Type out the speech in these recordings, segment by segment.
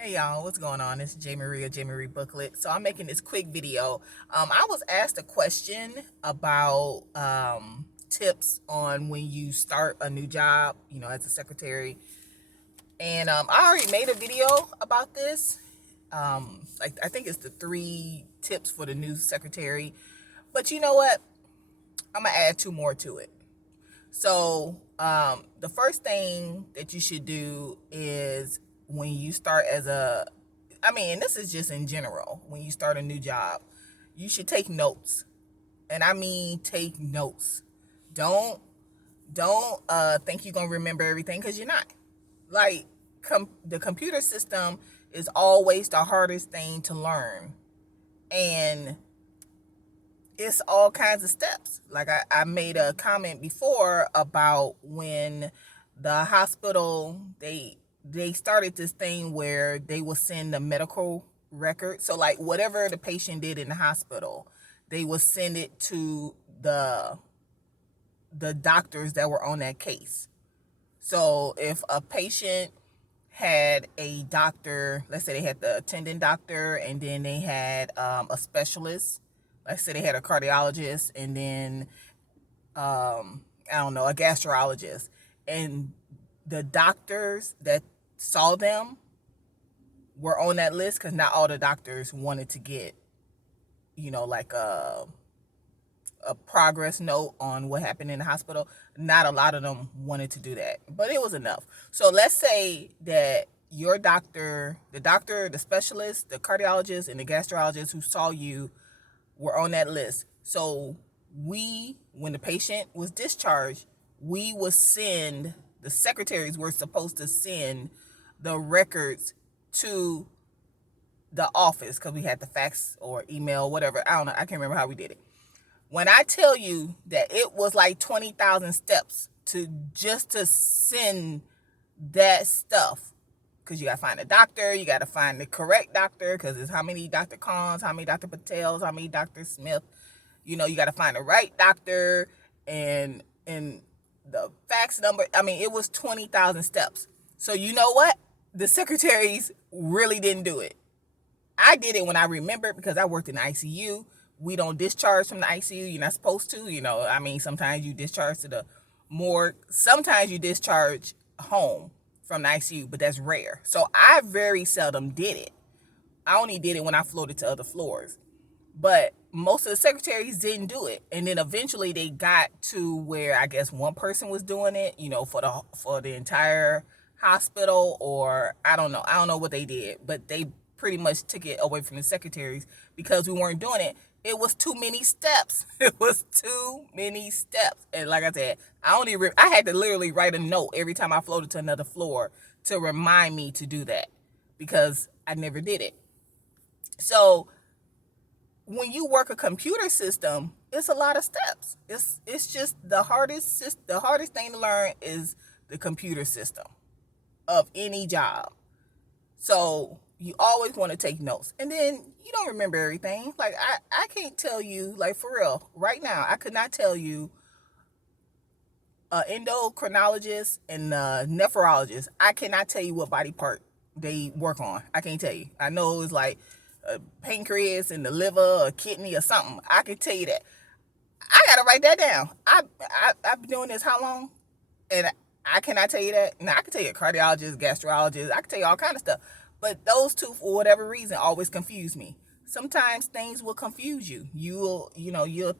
Hey y'all, what's going on? It's J Marie, J Marie Booklet. So I'm making this quick video. I was asked a question about tips on when you start a new job, as a secretary. And I already made a video about this. Like I think it's the 3 tips for the new secretary. But you know what? I'm gonna add 2 more to it. So the first thing that you should do is when you start and this is just in general, when you start a new job, you should take notes. And I mean take notes. Don't don't think you're gonna remember everything, because you're not. Like the computer system is always the hardest thing to learn. And it's all kinds of steps. Like I made a comment before about when the hospital they started this thing where they will send the medical record. So like whatever the patient did in the hospital, they will send it to the doctors that were on that case. So if a patient had a doctor, let's say they had the attending doctor, and then they had a specialist, let's say they had a cardiologist, and then I don't know, a gastrologist, and the doctors that saw them were on that list, because not all the doctors wanted to get, like a progress note on what happened in the hospital. Not a lot of them wanted to do that, but it was enough. So let's say that your doctor, the specialist, the cardiologist, and the gastrologist who saw you were on that list. So when the patient was discharged, the secretaries were supposed to send the records to the office, because we had the fax or email, whatever. I don't know. I can't remember how we did it. When I tell you that it was like 20,000 steps to send that stuff, because you got to find a doctor, you got to find the correct doctor, because it's how many Dr. Khans, how many Dr. Patels, how many Dr. Smith. You got to find the right doctor, and the fax number. I mean, it was 20,000 steps. So you know what? The secretaries really didn't do it. I did it when I remembered, because I worked in the ICU. We don't discharge from the ICU. You're not supposed to. Sometimes you discharge to the morgue. Sometimes you discharge home from the ICU, but that's rare. So I very seldom did it. I only did it when I floated to other floors. But most of the secretaries didn't do it. And then eventually they got to where I guess one person was doing it, for the entire hospital, or I don't know. I don't know what they did, but they pretty much took it away from the secretaries because we weren't doing it. It was too many steps. It was too many steps. And like I said, I had to literally write a note every time I floated to another floor to remind me to do that, because I never did it. So when you work a computer system, it's a lot of steps. It's just the hardest thing to learn is the computer system of any job. So you always want to take notes. And then you don't remember everything. Like I can't tell you, like for real, right now, I could not tell you endocrinologist and nephrologist. I cannot tell you what body part they work on. I can't tell you. I know it's like a pancreas and the liver or kidney or something. I can tell you that. I gotta write that down. I've been doing this how long? And I cannot tell you that. Now I can tell you a cardiologist, gastrologist. I can tell you all kind of stuff. But those two, for whatever reason, always confuse me. Sometimes things will confuse you. You'll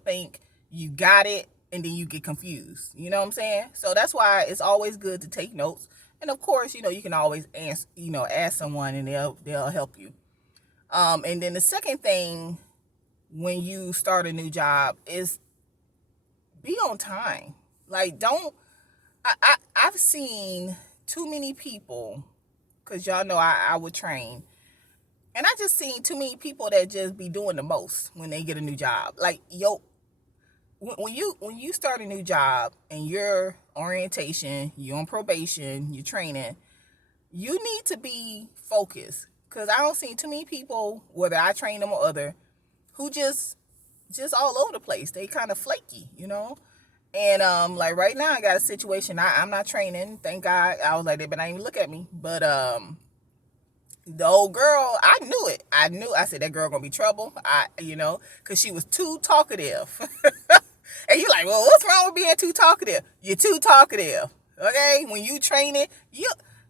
think you got it, and then you get confused. You know what I'm saying? So that's why it's always good to take notes. And of course, you can always ask someone, and they'll help you. And then the second thing when you start a new job is be on time. Like don't I've seen too many people, because y'all know I would train, and I just seen too many people that just be doing the most when they get a new job. Like when you start a new job and you're orientation, you're on probation, you're training, you need to be focused, because I don't see too many people, whether I train them or other, who just all over the place. They kind of flaky. And like right now, I got a situation. I'm not training, thank God. I was like, they better not even look at me. But The old girl, I knew it. I said that girl gonna be trouble. Cause she was too talkative. And you like, well, what's wrong with being too talkative? You're too talkative. Okay? When you train it,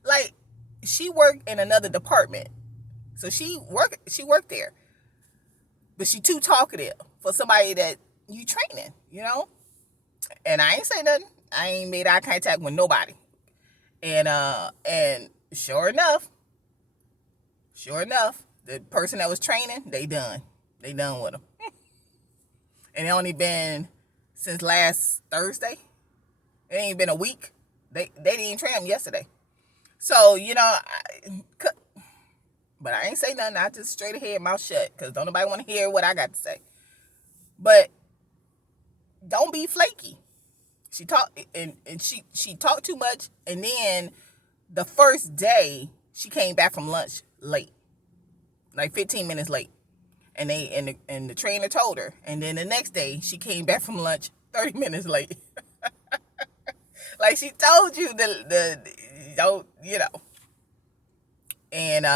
like she worked in another department. So she worked there. But she too talkative for somebody that you training, And I ain't say nothing. I ain't made eye contact with nobody. And sure enough, the person that was training, they done. They done with them. And it only been since last Thursday. It ain't been a week. They didn't even train them yesterday. So, but I ain't say nothing. I just straight ahead, mouth shut, because don't nobody want to hear what I got to say. But don't be flaky. She talked and she talked too much, and then the first day she came back from lunch late, like 15 minutes late, and the trainer told her, and then the next day she came back from lunch 30 minutes late. Like she told you the don't and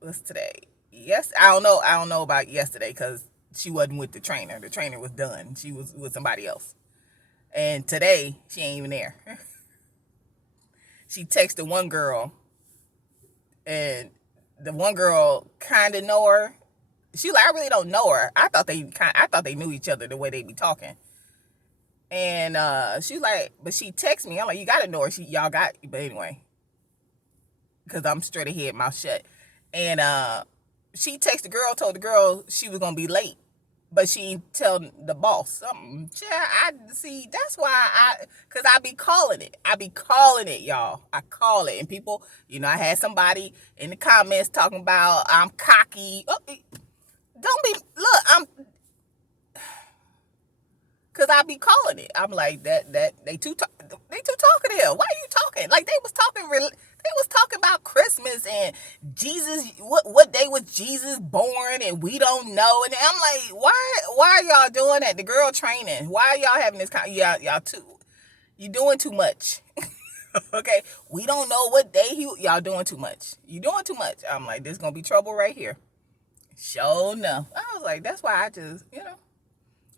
what's today? Yes, I don't know about yesterday because she wasn't with the trainer. The trainer was done. She was with somebody else. And today she ain't even there. She texted one girl, and the one girl kind of know her. She like, I really don't know her. I thought they knew each other the way they be talking. And she like, but she texted me. I'm like, you gotta know her. Y'all got, but anyway, because I'm straight ahead, mouth shut. And she texted the girl, told the girl she was gonna be late, but she didn't tell the boss something. I see. That's why cause I be calling it, y'all. I call it, and people, I had somebody in the comments talking about I'm cocky. Oh, don't be. Look, cause I be calling it. I'm like that they too talkative. Why are you talking? Like they was talking about Christmas and Jesus. What day was Jesus born? And we don't know. And I'm like, why are y'all doing that? The girl training. Why are y'all having this y'all too? You doing too much. Okay, we don't know what day y'all doing too much. You doing too much. I'm like, there's gonna be trouble right here. Sure enough. I was like, that's why I just,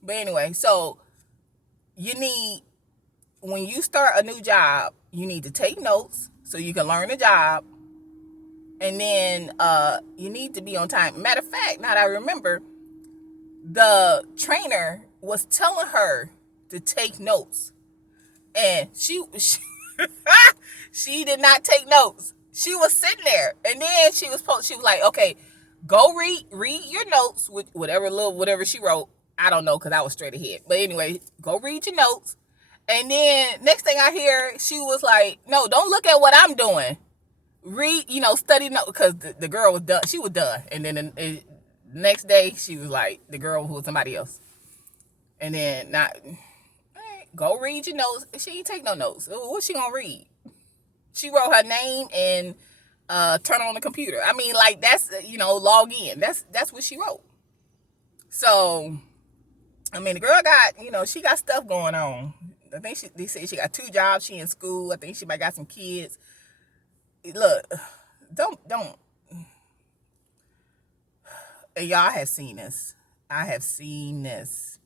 But anyway, so when you start a new job, you need to take notes so you can learn the job. And then you need to be on time. Matter of fact, now that I remember, the trainer was telling her to take notes. And she she did not take notes. She was sitting there. And then she was like, okay, go read your notes with whatever she wrote. I don't know, because I was straight ahead. But anyway, go read your notes. And then next thing I hear, she was like, no, don't look at what I'm doing. Read, study notes, because the girl was done. She was done. And then the next day, she was like, the girl who was somebody else. And then, go read your notes. She ain't take no notes. What's she gonna read? She wrote her name and turn on the computer. I mean, like, that's, log in. That's what she wrote. So, I mean, the girl got, she got stuff going on. I think they say she got 2 jobs. She in school. I think she might got some kids. Look, don't. And y'all have seen this. I have seen this.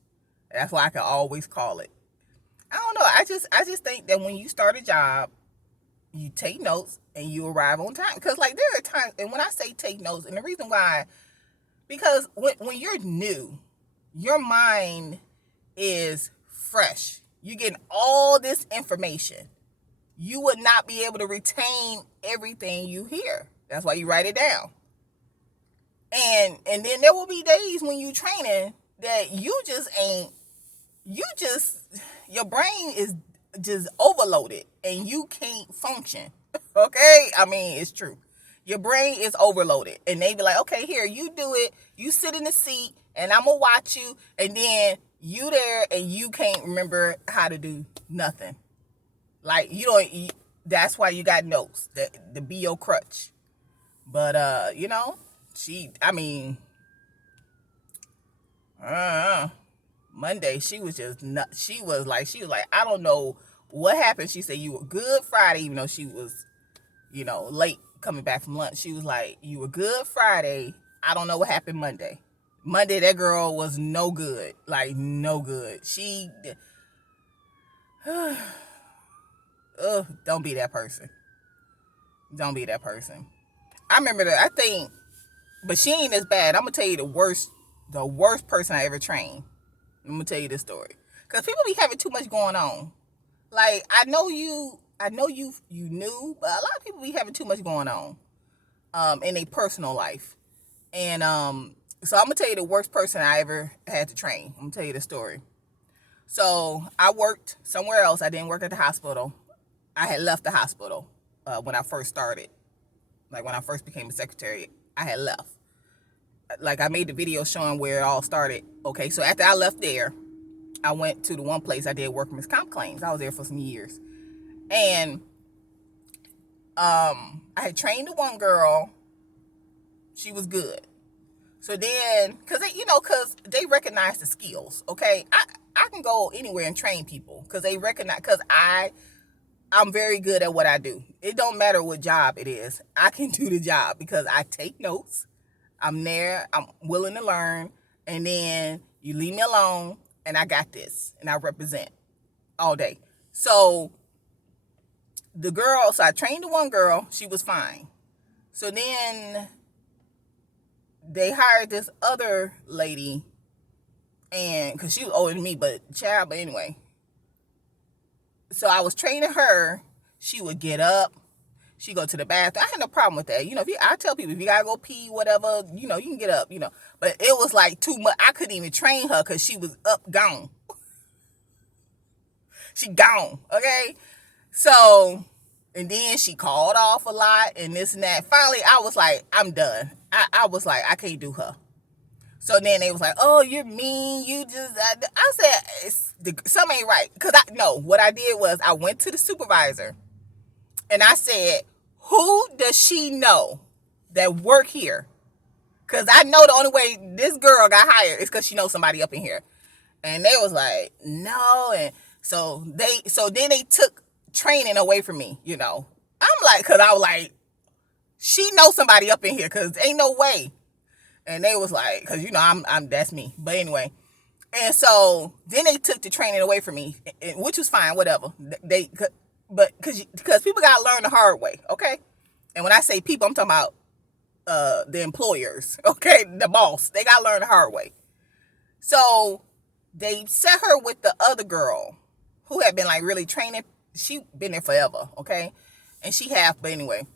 That's why I can always call it. I don't know. I just think that when you start a job, you take notes and you arrive on time. Because, like, there are times, and when I say take notes, and the reason why, because when you're new, your mind is fresh. You're getting all this information. You would not be able to retain everything you hear. That's why you write it down. And then there will be days when you training that your brain is just overloaded and you can't function. Okay? I mean, it's true. Your brain is overloaded. And they be like, okay, here, you do it. You sit in the seat and I'm going to watch you. And then you there and you can't remember how to do nothing. Like, that's why you got notes, to be your crutch. But, Monday, she was just nuts. She was like, I don't know what happened. She said you were good Friday, even though she was late coming back from lunch. She was like, "You were good Friday. I don't know what happened Monday. Monday, that girl was no good. Like, no good. She, don't be that person. Don't be that person." I remember that. I think, but she ain't as bad. I'm gonna tell you the worst person I ever trained. I'm gonna tell you this story because people be having too much going on. Like, I know you knew, but a lot of people be having too much going on, in their personal life. And so I'm gonna tell you the worst person I ever had to train. I'm gonna tell you the story. So I worked somewhere else. I didn't work at the hospital. I had left the hospital when I first started. Like, when I first became a secretary, I had left. Like, I made the video showing where it all started. Okay, so after I left there, I went to the one place I did workman's comp claims. I was there for some years. And I had trained the one girl. She was good. So then, because they recognize the skills. Okay, I can go anywhere and train people because they recognize, because I'm very good at what I do. It don't matter what job it is. I can do the job because I take notes. I'm there. I'm willing to learn. And then you leave me alone and I got this and I represent all day. So I trained the one girl. She was fine. So then they hired this other lady, and because she was older than me, but anyway. So I was training her. She would get up. She go to the bathroom. I had no problem with that. I tell people, if you gotta go pee, whatever, you can get up, But it was like too much. I couldn't even train her because she was gone. She gone, okay? So, and then she called off a lot and this and that. Finally, I was like, I'm done. I was like, I can't do her. So then they was like, "Oh, you're mean. You just," I said, something ain't right. Because what I did was I went to the supervisor and I said, "Who does she know that work here? Because I know the only way this girl got hired is because she knows somebody up in here." And they was like, "No." And so then they took training away from me, I'm like, because I was like, she knows somebody up in here because ain't no way. And they was like, because I'm that's me. But anyway, and so then they took the training away from me, which was fine, whatever. But because people gotta learn the hard way, okay? And when I say people, I'm talking about the employers, okay, the boss. They gotta learn the hard way. So they set her with the other girl who had been like really training. She been there forever, okay, and she half. But anyway,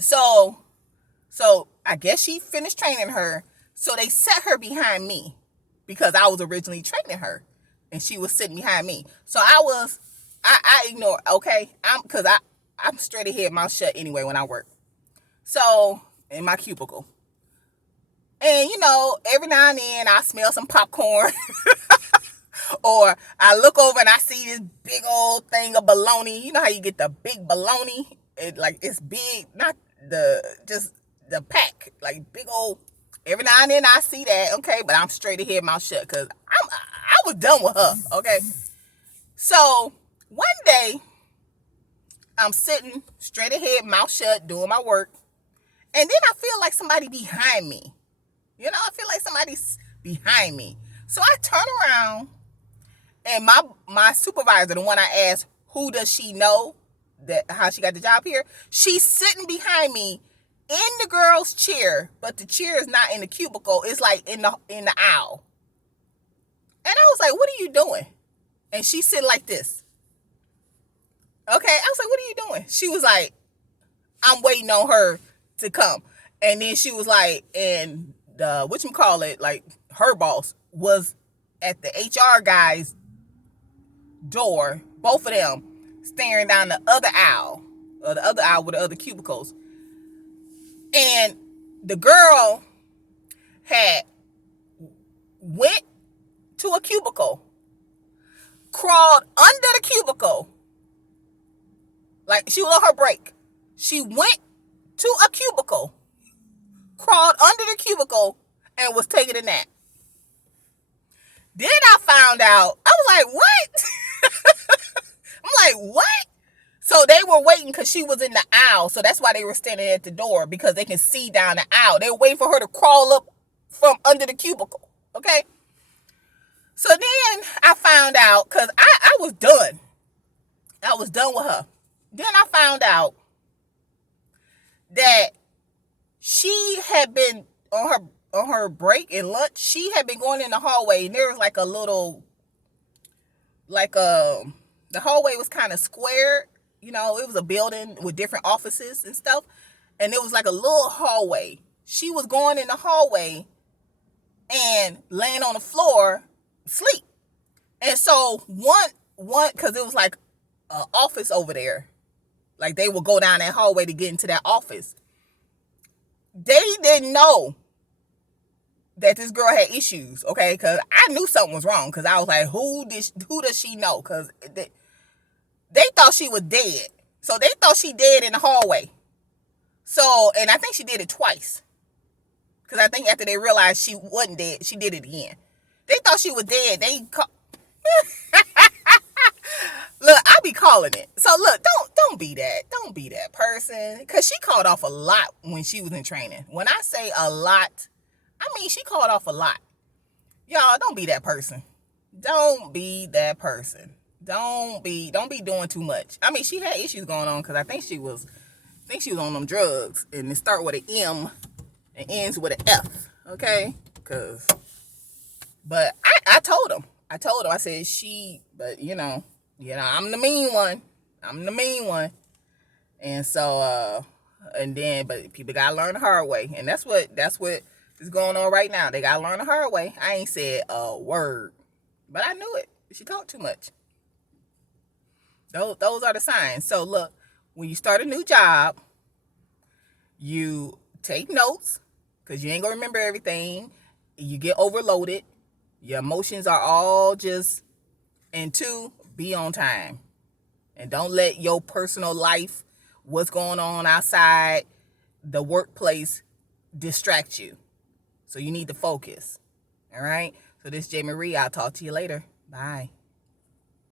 so I guess she finished training her. So they set her behind me because I was originally training her, and she was sitting behind me. So I ignore, okay, I'm straight ahead, mouth shut anyway when I work. So in my cubicle, and every now and then I smell some popcorn. Or I look over and I see this big old thing of bologna. You know how you get the big bologna? It's big, not just the pack, like big old. Every now and then I see that, okay, but I'm straight ahead, mouth shut, because I was done with her, okay. So one day I'm sitting straight ahead, mouth shut, doing my work, and then I feel like somebody behind me. I feel like somebody's behind me. So I turn around. And my supervisor, the one I asked, who does she know that how she got the job here? She's sitting behind me in the girl's chair, but the chair is not in the cubicle. It's like in the aisle. And I was like, "What are you doing?" And she's sitting like this. Okay, I was like, "What are you doing?" She was like, "I'm waiting on her to come." And then she was like, and the whatchamacallit, like her boss was at the HR guy's door, both of them staring down the other aisle, or the other aisle with the other cubicles. And the girl had went to a cubicle, crawled under the cubicle, like she was on her break. She went to a cubicle, crawled under the cubicle, and was taking a nap. Then I found out, I was like, "What?" I'm like, "What?" So they were waiting because she was in the aisle. So that's why they were standing at the door, because they can see down the aisle. They were waiting for her to crawl up from under the cubicle. Okay. So then I found out, because I was done. I was done with her. Then I found out that she had been on her break and lunch. She had been going in the hallway, and there was like a little, the hallway was kind of squared. You know, it was a building with different offices and stuff, and it was like a little hallway. She was going in the hallway and laying on the floor, sleep. And so one, because it was like an office over there. Like they would go down that hallway to get into that office. They didn't know that this girl had issues, okay? Because I knew something was wrong, because I was like, who does she know? Because they thought she was dead. So they thought she dead in the hallway. So, and I think she did it twice. Because I think after they realized she wasn't dead, she did it again. They thought she was dead. Look, I be calling it. So look, don't be that. Don't be that person. Because she called off a lot when she was in training. When I say a lot, I mean she called off a lot. Y'all, don't be that person. Don't be that person. Don't be doing too much. I mean, she had issues going on, because I think she was on them drugs, and it start with an M and ends with an F. Okay? But I told him. I said but I'm the mean one. And so, but people gotta learn the hard way. And that's what is going on right now. They gotta learn the hard way. I ain't said a word, but I knew it. She talked too much. Those are the signs. So look, when you start a new job, you take notes, because you ain't gonna remember everything. You get overloaded. Your emotions are all just, and two, be on time. And don't let your personal life, what's going on outside the workplace, distract you. So you need to focus. All right? So this is J. Marie. I'll talk to you later. Bye.